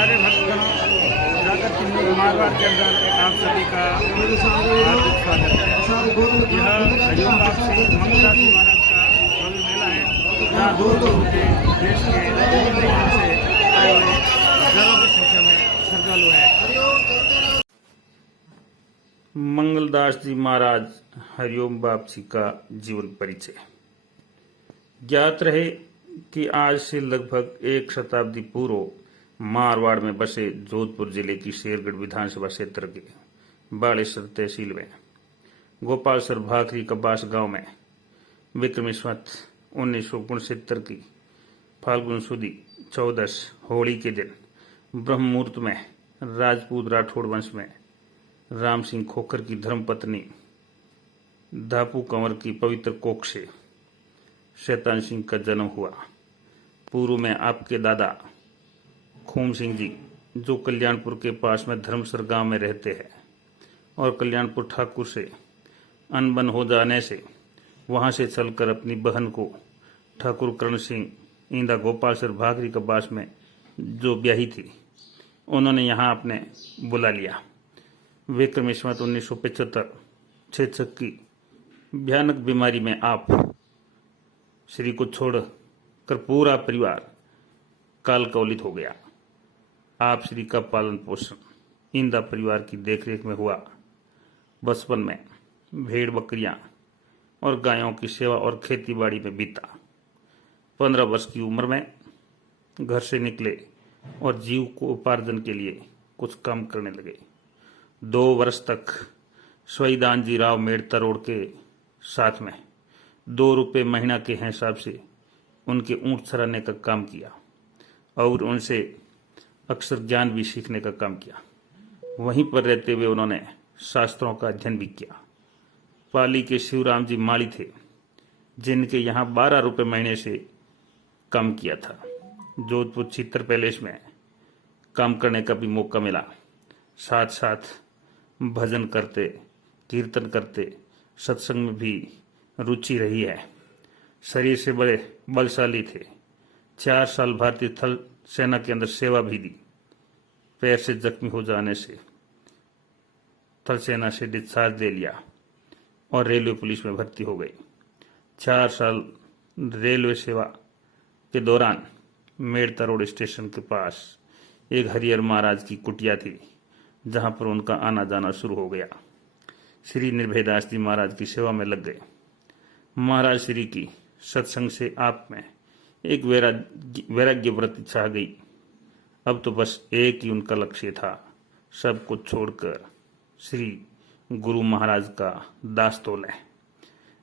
प्यारे भक्तगणों, जाकर किन्नौर मारवाड़ के अंदर आप सभी का हार्दिक स्वागत है। यह हरिओम वापसी मंगलदास जी महाराज का भव्य मेला है, जहाँ दूर दूर के देश के विभिन्न स्थान से आए हुए हजारों की संख्या में श्रद्धालु हैं। मंगलदास जी महाराज हरिओम वापसी का जीवन परिचय। ज्ञात रहे कि आज से लगभग एक शताब्दी पूर्व मारवाड़ में बसे जोधपुर जिले की शेरगढ़ विधानसभा क्षेत्र के बालेश्वर तहसील में गोपालसर भाखरी कबास गांव में विक्रमी संवत 1969 की फाल्गुन सुदी 14 होली के दिन ब्रह्म मुहूर्त में राजपूत राठौड़ वंश में राम सिंह खोखर की धर्मपत्नी धापू कंवर की पवित्र कोख से शैतान सिंह का जन्म हुआ। पूर्व में आपके दादा खूम सिंह जी, जो कल्याणपुर के पास में धर्मसर गांव में रहते हैं, और कल्याणपुर ठाकुर से अनबन हो जाने से वहां से चलकर अपनी बहन को ठाकुर करण सिंह इंदा गोपालसर भाखरी कबास में जो ब्याही थी, उन्होंने यहाँ अपने बुला लिया। विक्रमी संवत 1975 छेचक की भयानक बीमारी में आप श्री को छोड़कर पूरा परिवार काल कवलित हो गया। आप श्री का पालन पोषण इंदा परिवार की देखरेख में हुआ। बचपन में भेड़ बकरियां और गायों की सेवा और खेती बाड़ी में बीता। 15 वर्ष की उम्र में घर से निकले और जीव को उपार्जन के लिए कुछ काम करने लगे। 2 वर्ष तक स्वईदान जी राव मेड़ता रोड के साथ में 2 रुपये महीना के हिसाब से उनके ऊंट सराहने का काम किया और उनसे अक्षर ज्ञान भी सीखने का काम किया। वहीं पर रहते हुए उन्होंने शास्त्रों का अध्ययन भी किया। पाली के शिवराम जी माली थे, जिनके यहाँ 12 रुपये महीने से काम किया था। जोधपुर चित्र पैलेस में काम करने का भी मौका मिला। साथ साथ भजन करते, कीर्तन करते, सत्संग में भी रुचि रही है। शरीर से बड़े बलशाली थे। 4 साल भारतीय थल सेना के अंदर सेवा भी दी। पैर से जख्मी हो जाने से थल सेना से डिस्चार्ज ले लिया और रेलवे पुलिस में भर्ती हो गए। 4 साल रेलवे सेवा के दौरान मेड़ता रोड स्टेशन के पास एक हरिहर महाराज की कुटिया थी, जहां पर उनका आना जाना शुरू हो गया। श्री निर्भयदास जी महाराज की सेवा में लग गए। महाराज श्री की सत्संग से आप में एक वैराग्य वृत्ति छा गई। अब तो बस एक ही उनका लक्ष्य था, सब कुछ छोड़कर श्री गुरु महाराज का दास तोले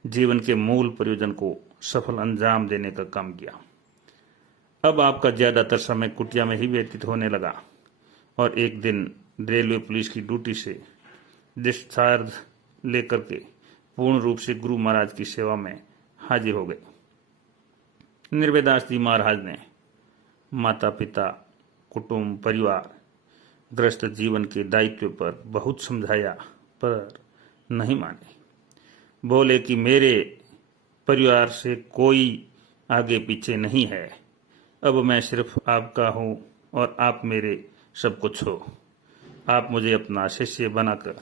जीवन के मूल प्रयोजन को सफल अंजाम देने का काम किया। अब आपका ज्यादातर समय कुटिया में ही व्यतीत होने लगा और एक दिन रेलवे पुलिस की ड्यूटी से डिस्चार्ज लेकर के पूर्ण रूप से गुरु महाराज की सेवा में हाजिर हो गए। निर्भयदास जी महाराज ने माता पिता, कुटुंब, परिवार, ग्रस्त जीवन के दायित्व पर बहुत समझाया, पर नहीं माने। बोले कि मेरे परिवार से कोई आगे पीछे नहीं है, अब मैं सिर्फ आपका हूँ और आप मेरे सब कुछ हो। आप मुझे अपना शिष्य बनाकर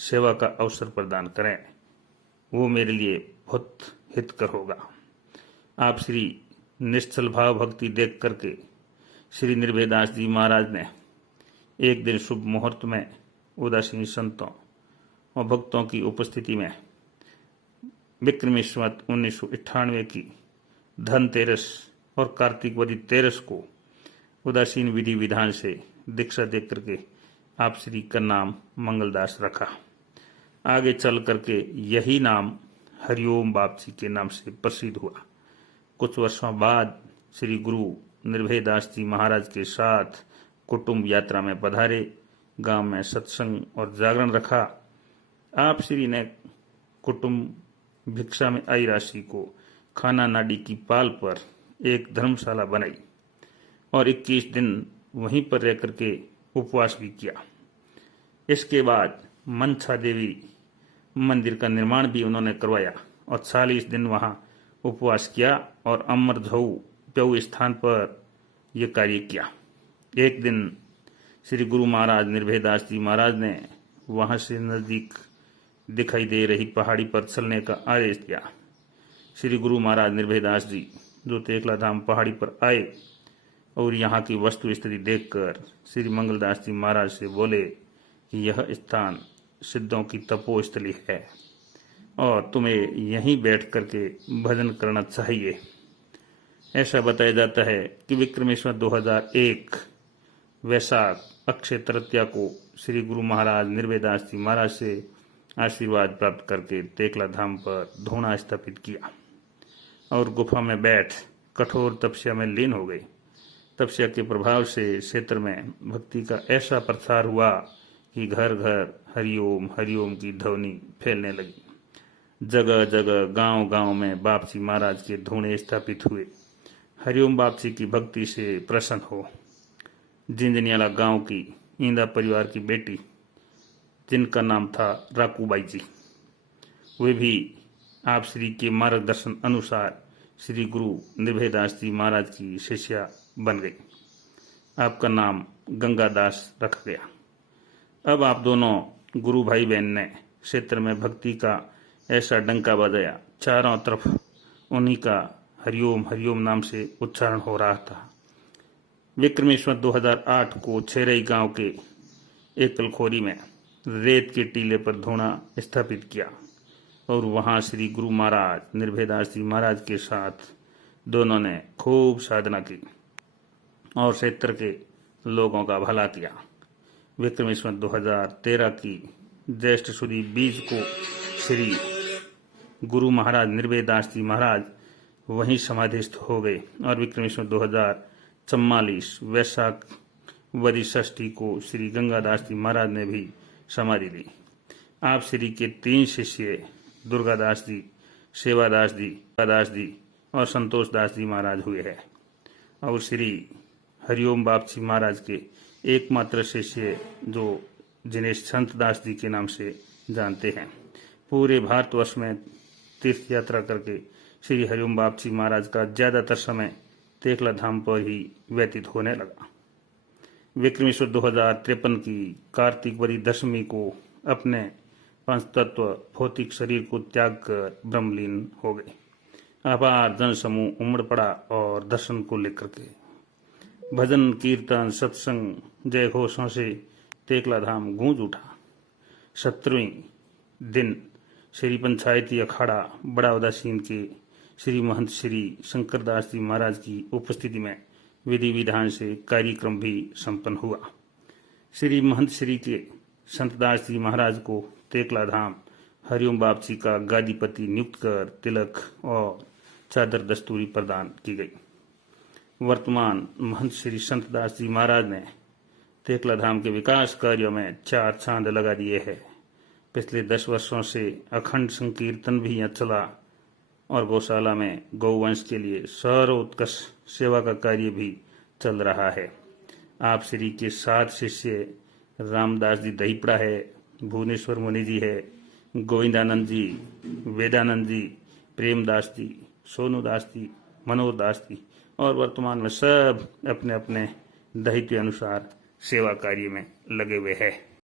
सेवा का अवसर प्रदान करें, वो मेरे लिए बहुत हितकर होगा। आप श्री निश्चल भाव भक्ति देख करके श्री निर्भयदास जी महाराज ने एक दिन शुभ मुहूर्त में उदासीन संतों और भक्तों की उपस्थिति में विक्रमी संवत 1998 की धनतेरस और कार्तिक वदी 13 को उदासीन विधि विधान से दीक्षा दे करके आप श्री का नाम मंगलदास रखा। आगे चल करके यही नाम हरिओम वापसी के नाम से प्रसिद्ध हुआ। कुछ वर्षों बाद श्री गुरु निर्भयदास जी महाराज के साथ कुटुंब यात्रा में पधारे। गांव में सत्संग और जागरण रखा। आप श्री ने कुटुंब भिक्षा में आई राशि को खाना नाडी की पाल पर एक धर्मशाला बनाई और 21 दिन वहीं पर रह करके उपवास भी किया। इसके बाद मनसा देवी मंदिर का निर्माण भी उन्होंने करवाया और 40 दिन वहां उपवास किया और अमर झऊ प्यऊ स्थान पर यह कार्य किया। एक दिन श्री गुरु महाराज निर्भय दास जी महाराज ने वहां से नजदीक दिखाई दे रही पहाड़ी पर चलने का आदेश दिया। श्री गुरु महाराज निर्भय दास जी जो तेकला धाम पहाड़ी पर आए और यहाँ की वस्तु स्थिति देखकर श्री मंगलदास जी महाराज से बोले कि यह स्थान सिद्धों की तपोस्थली है और तुम्हें यहीं बैठ करके भजन करना चाहिए। ऐसा बताया जाता है कि विक्रमेश्वर 2001 वैशाख अक्षय तृतीया को श्री गुरु महाराज निर्भय दास जी महाराज से आशीर्वाद प्राप्त करके तेकला धाम पर धूणा स्थापित किया और गुफा में बैठ कठोर तपस्या में लीन हो गए। तपस्या के प्रभाव से क्षेत्र में भक्ति का ऐसा प्रसार हुआ कि घर घर हरिओम हरिओम की ध्वनि फैलने लगी। जगह जगह गांव गांव में बापजी महाराज के धूणे स्थापित हुए। हरिओम बापजी की भक्ति से प्रसन्न हो जिंजनियाला गांव की ईंदा परिवार की बेटी जिनका नाम था राकूबाई जी, वे भी आप श्री के मार्गदर्शन अनुसार श्री गुरु निर्भय दास जी महाराज की शिष्या बन गई। आपका नाम गंगा दास रखा गया। अब आप दोनों गुरु भाई बहन ने क्षेत्र में भक्ति का ऐसा डंका बजाया, चारों तरफ उन्हीं का हरिओम हरिओम नाम से उच्चारण हो रहा था। विक्रमेश्वर 2008 को छेरई गांव के एक कलखोरी में रेत के टीले पर धूणा स्थापित किया और वहां श्री गुरु महाराज निर्भय दास जी महाराज के साथ दोनों ने खूब साधना की और क्षेत्र के लोगों का भला किया। विक्रमेश्वर 2013 की ज्येष्ठ सुदी 20 को श्री गुरु महाराज निर्भय दास जी महाराज वहीं समाधिस्थ हो गए और विक्रमेश्वर 2044 वैशाख वरी षष्ठी को श्री गंगादास जी महाराज ने भी समाधि ली। आप श्री के 3 शिष्य दुर्गादास जी, सेवादास जी, दास जी और संतोष दास जी महाराज हुए हैं और श्री हरिओम बापजी महाराज के एकमात्र शिष्य जो जिन्हें संत दास जी के नाम से जानते हैं। पूरे भारतवर्ष में तीर्थ यात्रा करके श्री हरिओम बापजी महाराज का ज्यादातर समय तेकला धाम पर ही व्यतीत होने लगा। विक्रमेश्वर 2053 की कार्तिक वरी दशमी को अपने पंचतत्व भौतिक शरीर को त्याग कर ब्रह्मलीन हो गए। अपार जन समूह उमड़ पड़ा और दर्शन को लेकर के भजन कीर्तन सत्संग जय घोषों से तेकला धाम गूंज उठा। 17वें दिन श्री पंचायती अखाड़ा बड़ा उदासीन के श्री महंत श्री शंकरदास जी महाराज की उपस्थिति में विधि विधान से कार्यक्रम भी संपन्न हुआ। श्री महंत श्री के संतदास जी महाराज को तेकला धाम हरिओम बापजी का गादीपति नियुक्त कर तिलक और चादर दस्तूरी प्रदान की गई। वर्तमान महंत श्री संतदास जी महाराज ने तेकला धाम के विकास कार्यों में 4 चांद लगा दिए हैं। पिछले 10 वर्षों से अखंड संकीर्तन भी यहाँ चला और गौशाला में गौवंश के लिए सर्वोत्कृष्ट सेवा का कार्य भी चल रहा है। आप श्री के 7 शिष्य रामदास जी दहीपड़ा है, भुवनेश्वर मुनि जी है, गोविंदानंद जी, वेदानंद जी, प्रेमदास जी, सोनूदास जी, मनोहर दास जी और वर्तमान में सब अपने अपने दायित्व अनुसार सेवा कार्य में लगे हुए हैं।